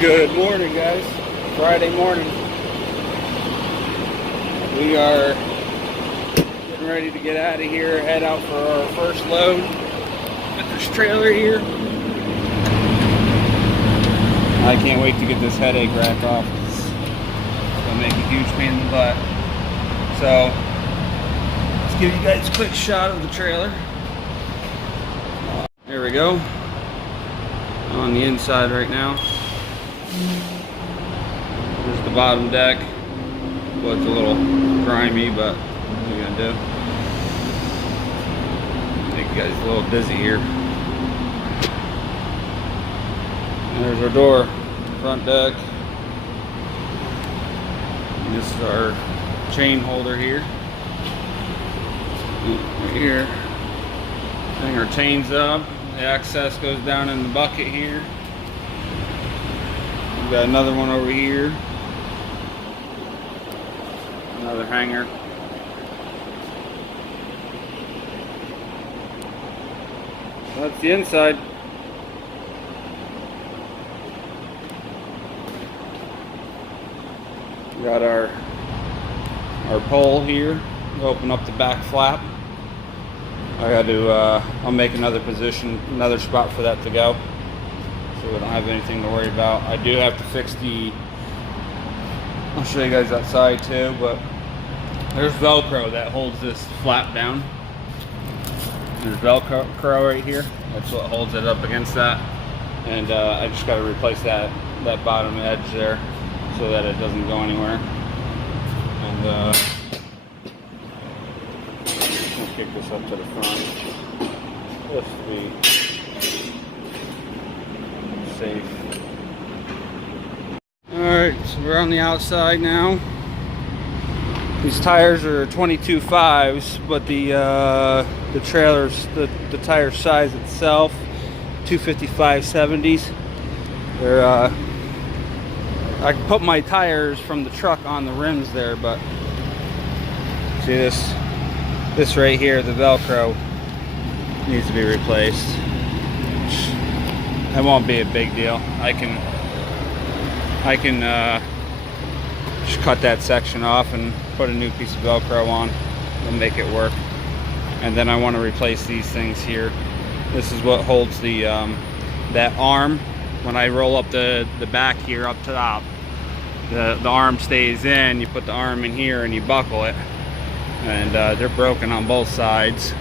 Good morning, guys. Friday morning. We are getting ready to get out of here, head out for our first load with this trailer here. I can't wait to get this headache rack off. It's gonna make a huge pain in the butt. So let's give you guys a quick shot of the trailer. There we go. On the inside right now. There's the bottom deck. Well, it's a little grimy, but what are you gonna do? Make you guys a little dizzy here. There's our door, front deck. And this is our chain holder here. Right here. Hang our chains up. The access goes down in the bucket here. We've got another one over here. Another hanger. That's the inside. We got our pole here. Open up the back flap. I got to, I'll make another position, another spot for that to go, so we don't have anything to worry about. I do have to fix I'll show you guys that side too, but there's Velcro that holds this flap down. There's Velcro right here. That's what holds it up against that. And I just got to replace that bottom edge there so that it doesn't go anywhere. And kick this up to the front just to be safe. Alright, so we're on the outside now. These tires are 22.5s, but the trailer's the tire size itself 255/70s. They're I put my tires from the truck on the rims there, but see this right here, the Velcro needs to be replaced. That won't be a big deal. I can just cut that section off and put a new piece of Velcro on and make it work. And then I want to replace these things here. This is what holds the that arm. When I roll up the back here up top, the arm stays in. You put the arm in here and you buckle it. And they're broken on both sides.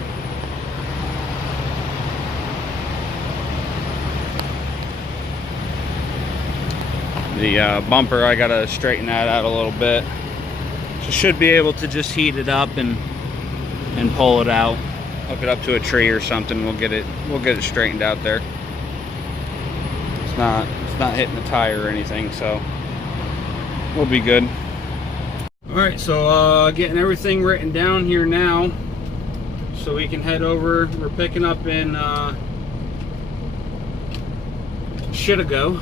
The bumper, I gotta straighten that out a little bit. So should be able to just heat it up and pull it out, hook it up to a tree or something. We'll get it straightened out there. It's not hitting the tire or anything, so we'll be good. Alright, so getting everything written down here now so we can head over. We're picking up in Chicago.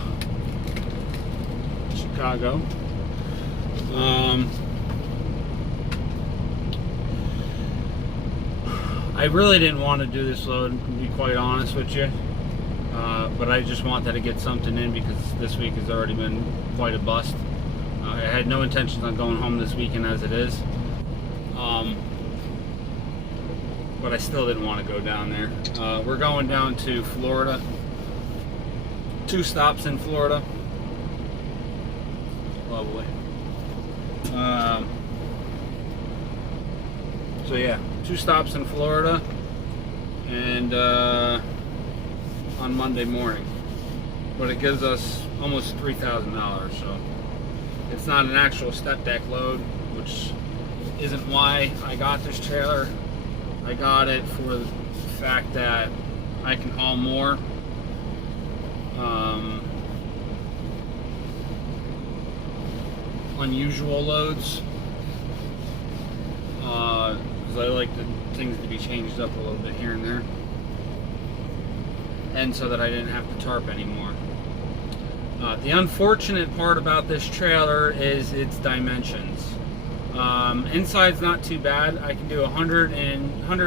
I really didn't want to do this load, to be quite honest with you, but I just wanted to get something in because this week has already been quite a bust. I had no intentions on going home this weekend as it is, but I still didn't want to go down there. We're going down to Florida. 2 stops in Florida. Lovely. So yeah, 2 stops in Florida, and on Monday morning. But it gives us almost $3,000, so it's not an actual step deck load, which isn't why I got this trailer. I got it for the fact that I can haul more. Unusual loads, because I like things to be changed up a little bit here and there, and so that I didn't have to tarp anymore. The unfortunate part about this trailer is its dimensions. Inside's not too bad. I can do 100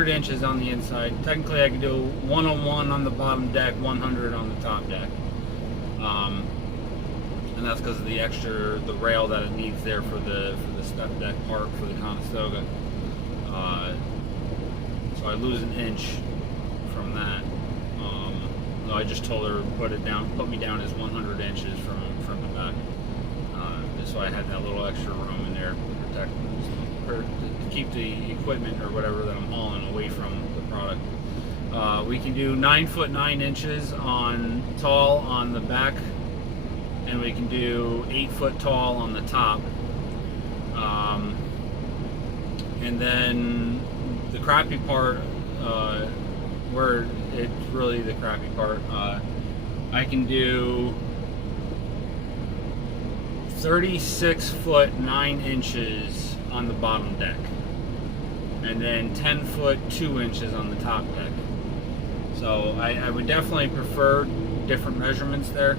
inches on the inside. Technically I can do 101 on the bottom deck, 100 on the top deck. and that's because of the rail that it needs there for the step deck part for the Conestoga. So I lose an inch from that. No, I just told her put me down as 100 inches from the back, just so I had that little extra room in there to protect, or to keep the equipment or whatever that I'm hauling away from the product. We can do 9 foot 9 inches tall on the back, and we can do 8 foot tall on the top. And then the crappy part, where it's really the crappy part, I can do 36 foot 9 inches on the bottom deck, and then 10 foot 2 inches on the top deck. So I would definitely prefer different measurements there,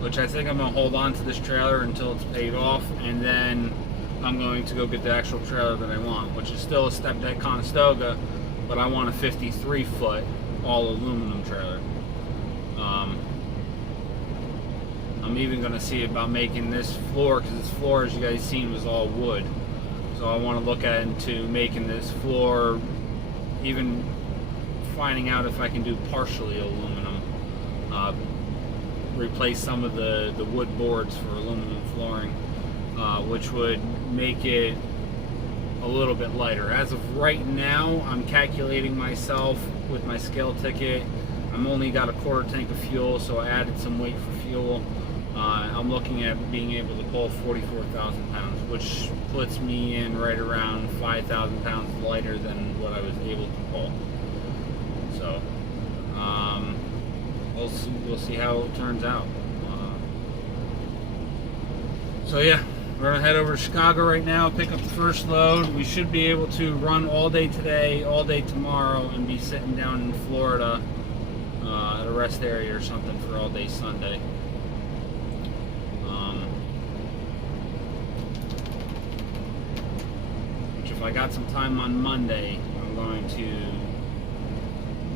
which I think I'm going to hold on to this trailer until it's paid off, and then I'm going to go get the actual trailer that I want, which is still a step deck Conestoga, but I want a 53 foot all aluminum trailer. I'm even going to see about making this floor, because this floor, as you guys seen, was all wood. So I want to look into making this floor, even finding out if I can do partially aluminum, replace some of the wood boards for aluminum flooring, which would make it a little bit lighter. As of right now, I'm calculating myself with my scale ticket. I'm only got a quarter tank of fuel, so I added some weight for fuel. I'm looking at being able to pull 44,000 pounds, which puts me in right around 5,000 pounds lighter than what I was able to pull. So we'll see how it turns out. So yeah, we're gonna head over to Chicago right now, pick up the first load. We should be able to run all day today, all day tomorrow, and be sitting down in Florida at a rest area or something for all day Sunday. If I got some time on Monday, I'm going to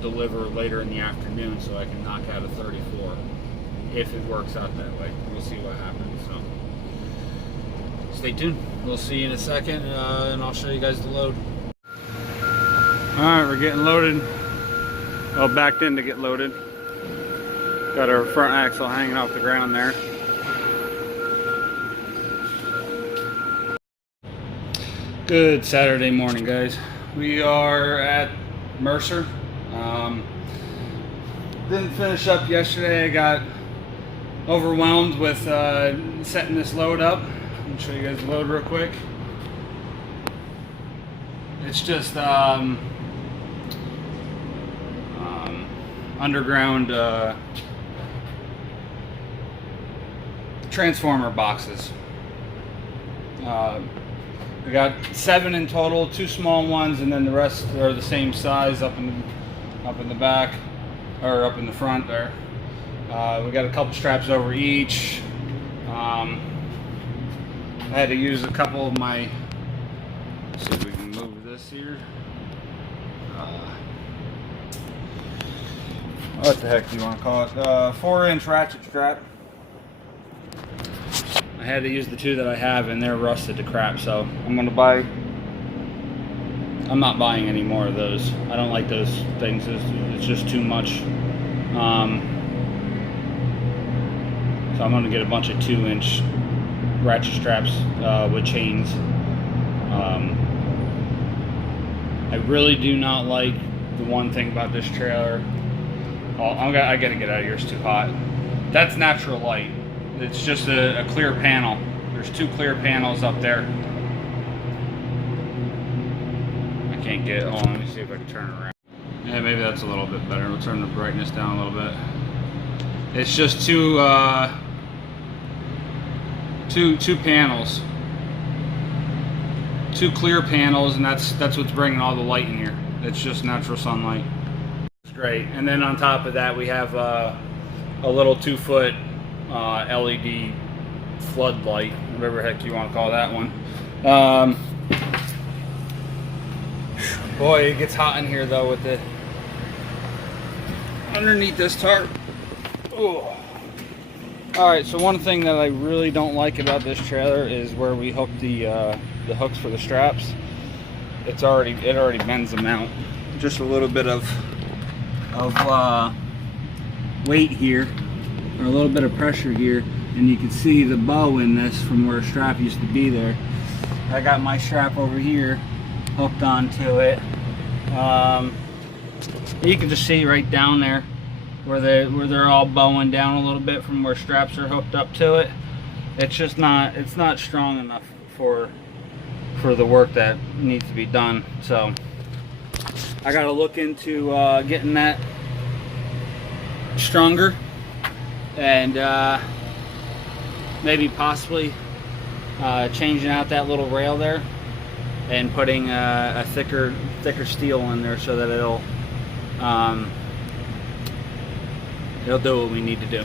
deliver later in the afternoon so I can knock out a 34, if it works out that way. We'll see what happens. So stay tuned. We'll see you in a second, and I'll show you guys the load. Alright, we're getting loaded. Well, backed in to get loaded. Got our front axle hanging off the ground there. Good Saturday morning, guys. We are at Mercer. Didn't finish up yesterday. I got overwhelmed with setting this load up. Let me show you guys the load real quick. It's just underground transformer boxes. We got 7 in total, 2 small ones, and then the rest are the same size up in the back, or up in the front there. We got a couple straps over each. I had to use a couple of my, let's see if we can move this here. What the heck do you want to call it? 4-inch ratchet strap. I had to use the 2 that I have, and they're rusted to crap, so I'm not buying any more of those. I don't like those things. It's just too much. So I'm going to get a bunch of 2-inch ratchet straps with chains. I really do not like the one thing about this trailer. Oh, I gotta get out of here, it's too hot. That's natural light. It's just a clear panel. There's 2 clear panels up there. I can't get, hold on, let me see if I can turn it around. Yeah, maybe that's a little bit better. We'll turn the brightness down a little bit. It's just two panels. 2 clear panels, and that's what's bringing all the light in here. It's just natural sunlight. It's great. And then on top of that, we have a little 2-foot LED floodlight, whatever the heck you want to call that one. Boy, it gets hot in here though with the underneath this tarp. Oh. All right, so one thing that I really don't like about this trailer is where we hook the hooks for the straps. It already bends them out. Just a little bit of weight here, or a little bit of pressure here, and you can see the bow in this from where a strap used to be there. I got my strap over here hooked onto it. You can just see right down there where they're all bowing down a little bit from where straps are hooked up to it. It's not strong enough for the work that needs to be done. So I got to look into getting that stronger, and maybe possibly changing out that little rail there and putting a thicker steel in there so that it'll do what we need to do.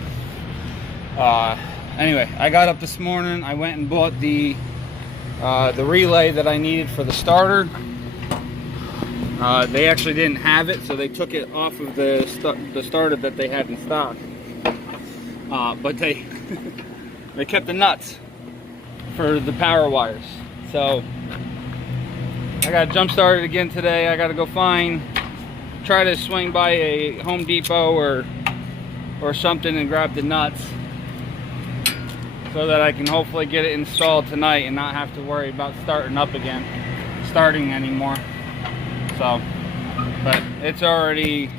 Anyway, I got up this morning. I went and bought the relay that I needed for the starter. They actually didn't have it, so they took it off of the starter that they had in stock. But they they kept the nuts for the power wires. So I got jump started again today. I got to go try to swing by a Home Depot or something and grab the nuts so that I can hopefully get it installed tonight and not have to worry about starting anymore. So, but it's already,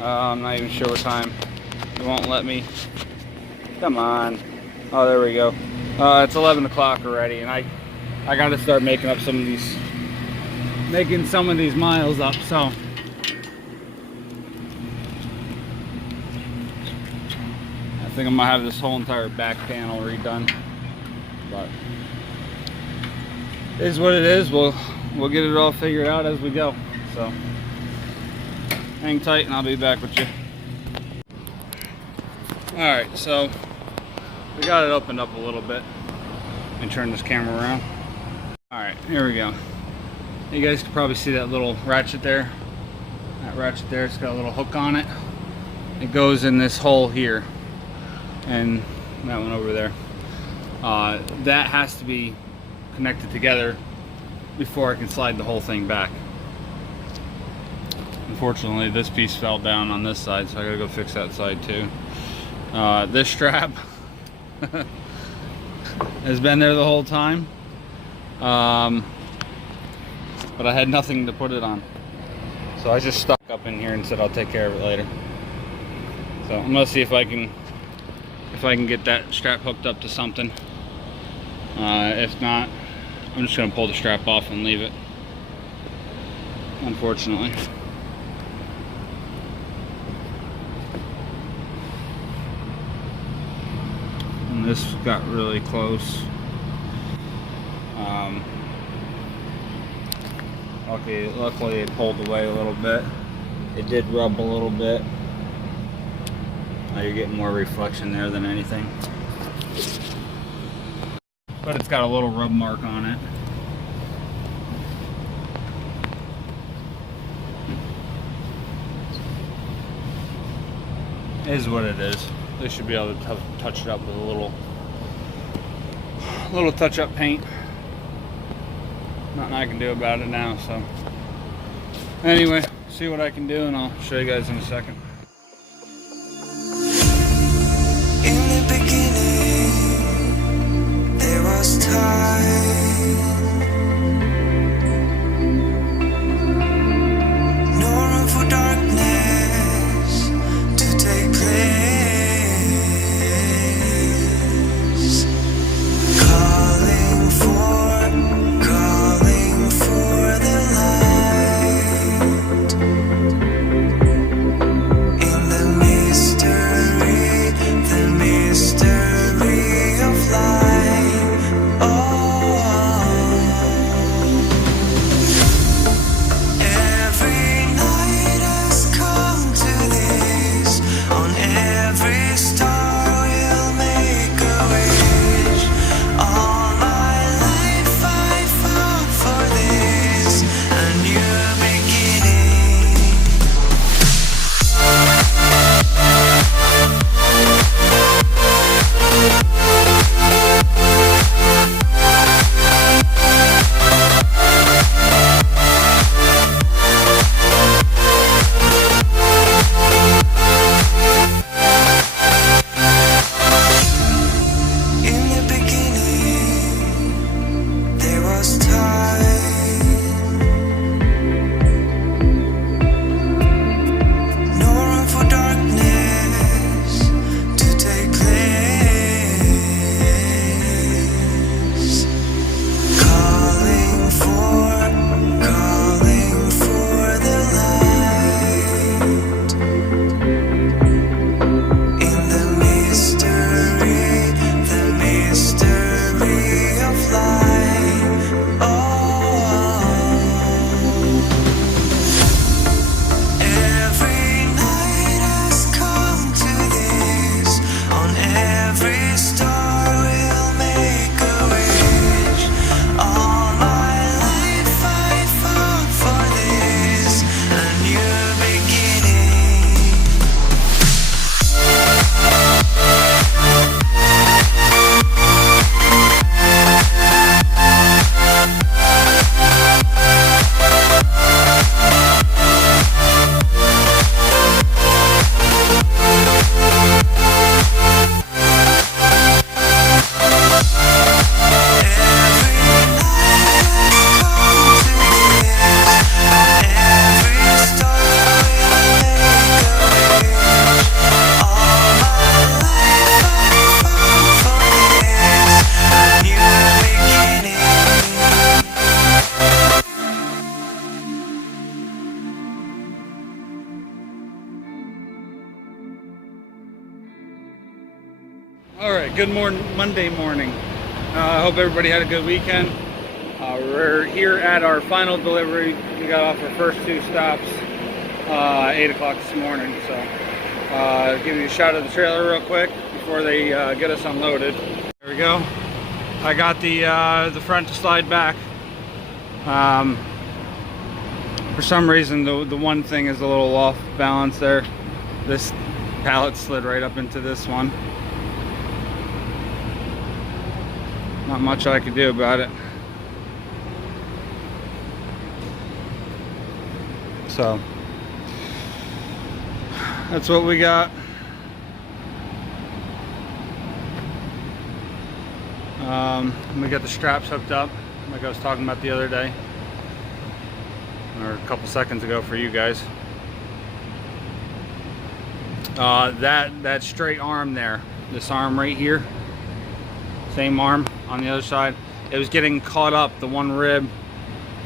I'm not even sure what time. It won't let me. Come on. Oh, there we go. It's 11 o'clock already, and I got to start making some of these miles up. So I think I'm gonna have this whole entire back panel redone, but it is what it is. We'll get it all figured out as we go. So hang tight and I'll be back with you. Alright, so we got it opened up a little bit. Let me turn this camera around. Alright, here we go. You guys can probably see that little ratchet there. That ratchet there, it's got a little hook on it. It goes in this hole here, and that one over there. That has to be connected together before I can slide the whole thing back. Unfortunately, this piece fell down on this side, so I gotta go fix that side too. This strap has been there the whole time, but I had nothing to put it on, so I just stuck up in here and said I'll take care of it later. So I'm gonna see if I can get that strap hooked up to something. If not, I'm just gonna pull the strap off and leave it, unfortunately. And this got really close. Luckily it pulled away a little bit. It did rub a little bit. Now you're getting more reflection there than anything. But it's got a little rub mark on it. It is what it is. They should be able to touch it up with a little touch-up paint. Nothing I can do about it now, so anyway, see what I can do, and I'll show you guys in a second. In the beginning, there was time. No room for darkness to take place. Calling for the light. Alright, good Monday morning. I hope everybody had a good weekend. We're here at our final delivery. We got off our first 2 stops 8 o'clock this morning. So give you a shot of the trailer real quick before they get us unloaded. There we go. I got the front to slide back. For some reason the one thing is a little off balance there. This pallet slid right up into this one. Not much I could do about it. So that's what we got. We got the straps hooked up like I was talking about the other day, or a couple seconds ago for you guys. That straight arm there, this arm right here, same arm on the other side, it was getting caught up. The one rib,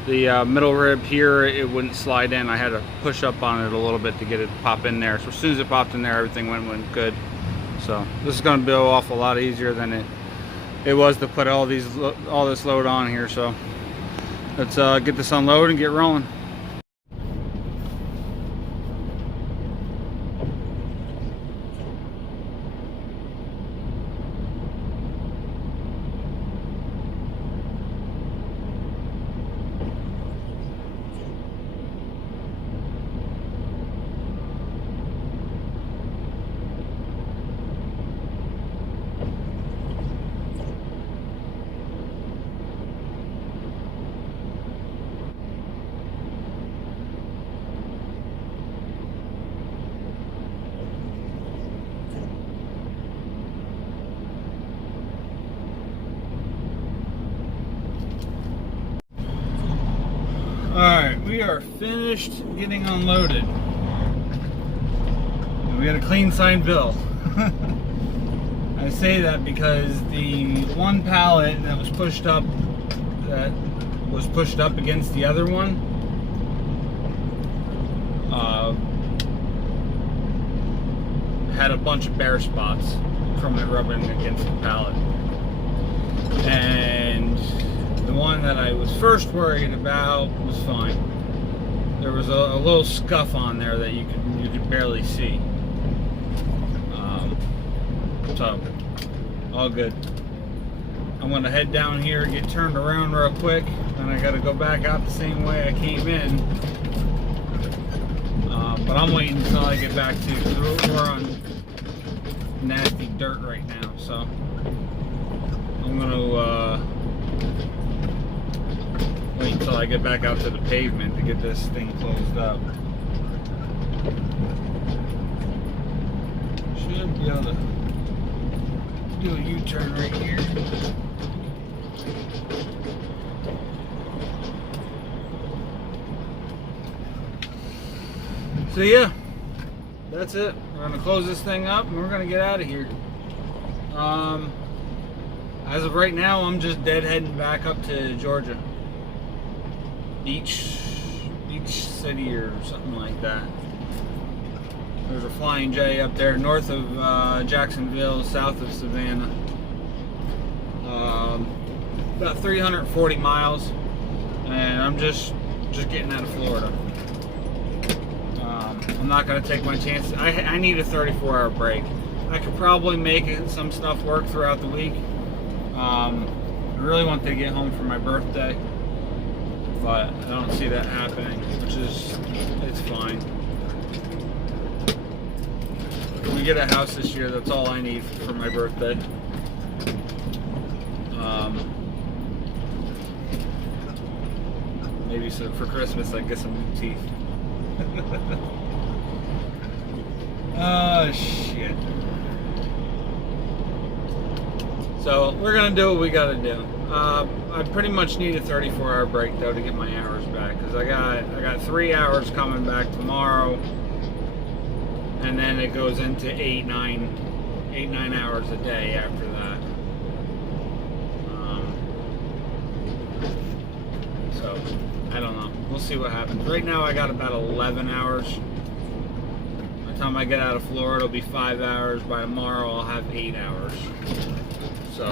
the middle rib here, it wouldn't slide in. I had to push up on it a little bit to get it to pop in there. So as soon as it popped in there, everything went good. So this is going to go off a lot easier than it was to put all this load on here. So let's get this unloaded and get rolling. Alright, we are finished getting unloaded. And we got a clean signed bill. I say that because the one pallet that was pushed up against the other one, had a bunch of bare spots from it rubbing against the pallet. And the one that I was first worried about was fine. There was a little scuff on there that you could barely see. So all good. I'm gonna head down here, get turned around real quick, and I gotta go back out the same way I came in. But I'm waiting until I get back to, because we're on nasty dirt right now. So I'm gonna wait until I get back out to the pavement to get this thing closed up. Should be able to do a U-turn right here. So yeah, that's it. We're gonna close this thing up and we're gonna get out of here. As of right now, I'm just deadheading back up to Georgia. Beach City or something like that. There's a Flying J up there north of Jacksonville, south of Savannah. About 340 miles, and I'm just getting out of Florida. I'm not going to take my chances. I need a 34-hour break. I could probably make some stuff work throughout the week. I really want to get home for my birthday, but I don't see that happening, which is, it's fine. If we get a house this year, that's all I need for my birthday. Maybe so for Christmas I get some new teeth. Oh shit. So we're gonna do what we gotta do. I pretty much need a 34-hour break though to get my hours back, because I got 3 hours coming back tomorrow, and then it goes into 8-9 hours a day after that. So I don't know. We'll see what happens. Right now I got about 11 hours. My the time I get out of Florida, it'll be 5 hours. By tomorrow, I'll have 8 hours. So,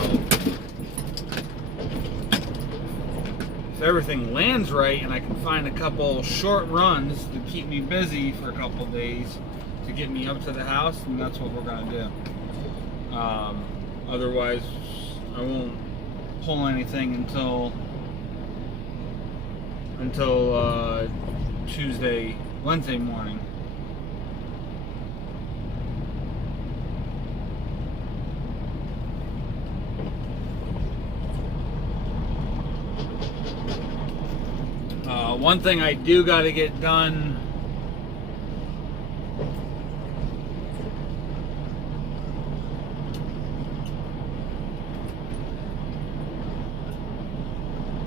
if everything lands right and I can find a couple short runs to keep me busy for a couple days to get me up to the house, then that's what we're going to do. Otherwise, I won't pull anything until Wednesday morning. One thing I do got to get done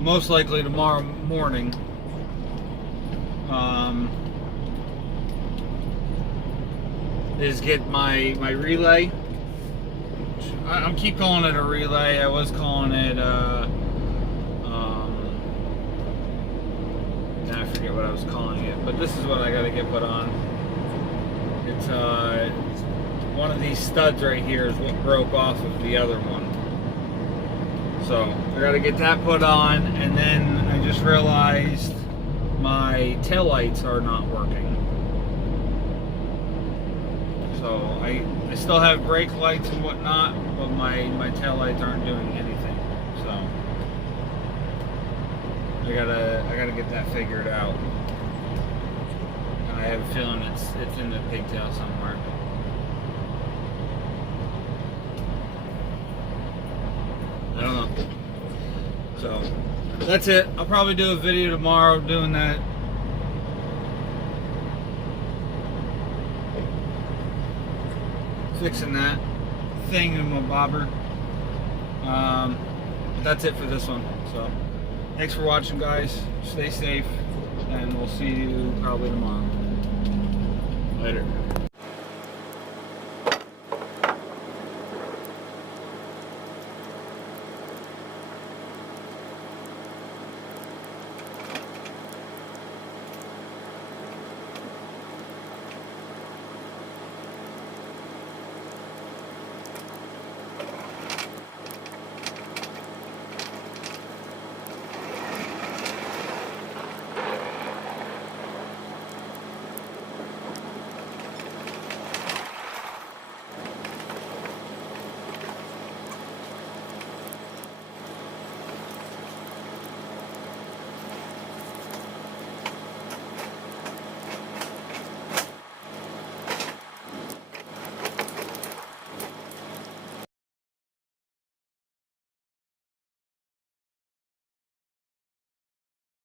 most likely tomorrow morning is get my relay. I'm keep calling it a relay. I was calling it I forget what I was calling it, but this is what I got to get put on. It's one of these studs right here is what broke off of the other one. So I got to get that put on, and then I just realized my taillights are not working. So I still have brake lights and whatnot, but my taillights aren't doing anything. So I gotta get that figured out. And I have a feeling it's in the pigtail somewhere. I don't know. So that's it. I'll probably do a video tomorrow doing that. Fixing that thing in my bobber. That's it for this one. So thanks for watching, guys. Stay safe, and we'll see you probably tomorrow. Later.